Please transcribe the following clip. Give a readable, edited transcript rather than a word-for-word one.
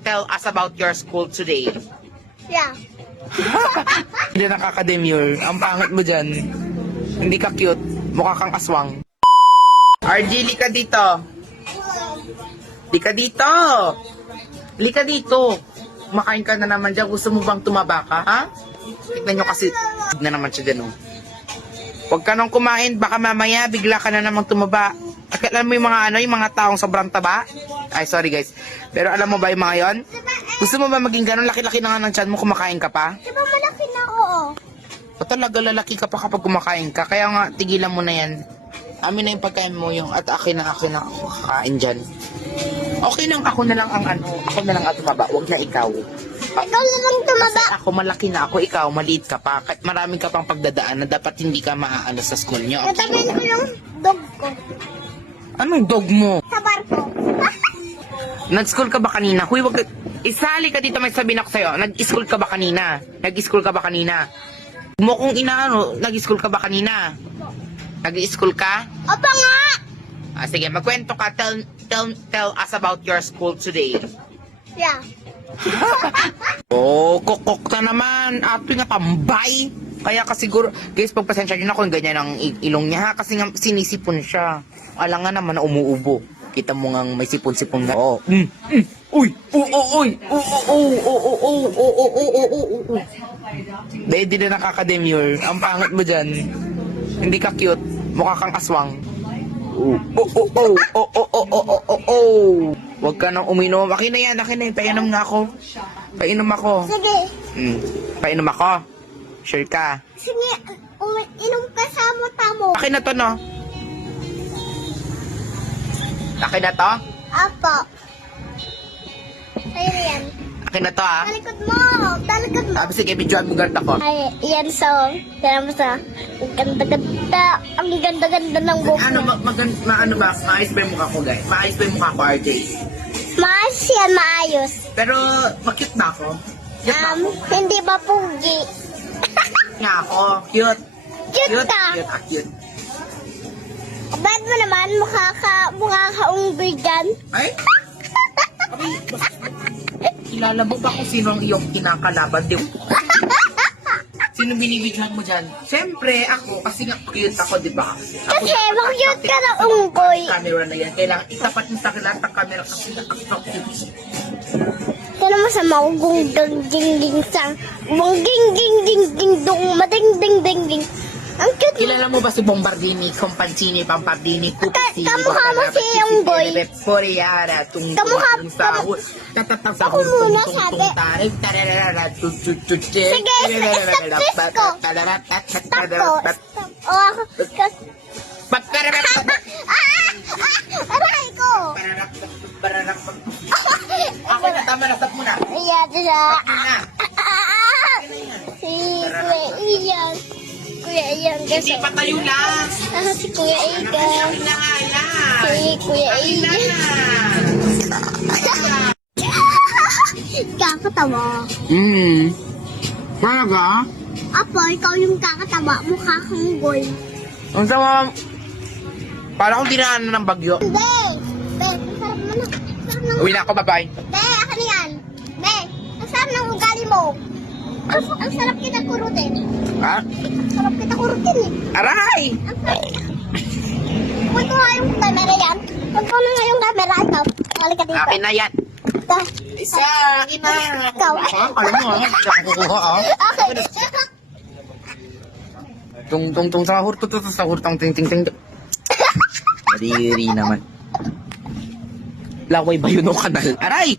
tell us about your school today. Yeah. Hindi nakaka-demure. Ang pangit mo dyan. Hindi ka cute. Mukha kang aswang. RG, lika dito. Lika dito. Lika dito. Makain ka na naman dyan. Gusto mo bang tumaba ka? Ha? Tignan nyo kasi. Tignan naman siya dyan, oh. Huwag ka nang kumain. Baka mamaya bigla ka na namang tumaba. Alam mo yung mga ano, yung mga taong sobrang taba? Ay, sorry guys. Pero alam mo ba yung mga yon? Gusto mo ba maging ganun? Laki-laki na nga ng tiyan mo, kumakain ka pa? Diba malaki na ako, oh. O talaga lalaki ka pa kapag kumakain ka. Kaya nga, tigilan mo na yan. Amin na yung pagkain mo yung at akin na ako kakain dyan. Okay lang, ako na lang ang ano, ako na lang ang tumaba. Huwag na ikaw. Ikaw na lang tumaba. Kasi ako malaki na ako, ikaw maliit ka pa. Kahit marami ka pang pagdadaan na dapat hindi ka maaano sa school nyo. Natabihin ko yung dog ko. Anong dog mo? Sa barko. Nag-school ka ba kanina? Huy, wag. Isali ka dito, may sabihin ako sa'yo. Nag-school ka ba kanina? Nag-school ka ba kanina? Huwag mo kung inaano, nag-school ka ba kanina? Nag-school ka? Opa nga! Ah, sige, magkwento ka. Tell us about your school today. Yeah. Oh, kukok na naman. Ato nga tambay. Kaya ka siguro, guys, pagpasensya nyo na kung ganyan ang ilong niya, ha? Kasi nga sinisipon siya. Alam nga naman na umuubo. Kita mo nga may sipon-sipon nga. Oh. Uy! Uy! Hindi na nakaka-demure. Ang pangit mo dyan. Hindi ka cute. Mukha kang aswang. Huwag ka nang uminom. Akin na yan. Painom nga ako. Painom ako. Sige. Painom ako. Sure ka? Sige. Inom ka sa mo. Akin na to, no? Akin na to? Apo. Sa'yo yan. Akin na to, ha? Talikod mo. Talikod mo. Sabi, sige, videoan mo guard ako. Ay, yan so. Kaya mo sa. Ang ganda-ganda. Ang ganda-ganda ng buhok Ano, mo. maano ba? Maayos ba yung mukha ko, guys? Maayos ba yung mukha ko, RJ? Maayos yan, maayos. Pero, makute ba ako? Cute ba ako? Hindi ba pugi? Nga ako. Cute. Cute ka. Cute. Ba't mo naman mukha ka unggoy dyan? Ay? Kilala mo ba kung sino ang iyong kinakalaban? Di Sino binibidyohan mo dyan? Siyempre, ako. Kasi nga cute ako, di ba? Kasi mag-cute ka na unggoy. Camera na yan. Kailangan itapat mo sa lahat ng camera kasi nakaka-cute. Kaya mo sa maugong ding sang. Mong ding dong mading ding. Ang cute mo. Kilala mo ba si Bombardini, Compancini, Pampardini, Kupisi, Kamukha mo si Unggoy. Poriara, Kamukha- sahur, tatatang Ako sahur, muna, tung sabi. tung tarig, tararara, Sige, stop ko. O ako. Aray ko. Ako na, tama na, stop muna. Ayan siya. Stop na. Si Kuya Iyan. Kuya Iyan kasi. Hindi pa tayo lang. Si Kuya Iyan. Akin na nga yan. Si Kuya Akin na Iyan. nga. Kakatawa. Talaga? Apo, ikaw yung kakatawa. Mukha kang goy. Ang sama, para akong dinaanan ng bagyo. Be! Be, ang sarap mo na. Sarap ng... Uwi na ako, bye-bye. Be, akin na yan. Be, ang sarap ng ugali mo. Ang sarap kita kurutin. Ha? Ang sarap kita kurutin eh. Aray! Ang sarap. Huwag ko nga yung camera yan. Huwag ko na nga yung camera. Ito. Halika dito. Akin na yan. Ito. Isa, akin na. Ikaw. Alam mo, ha? Nakukuha, ha? Okay. Tung sahur, sahur, ting. Mariri naman. Laway ba yun o kanal? Aray!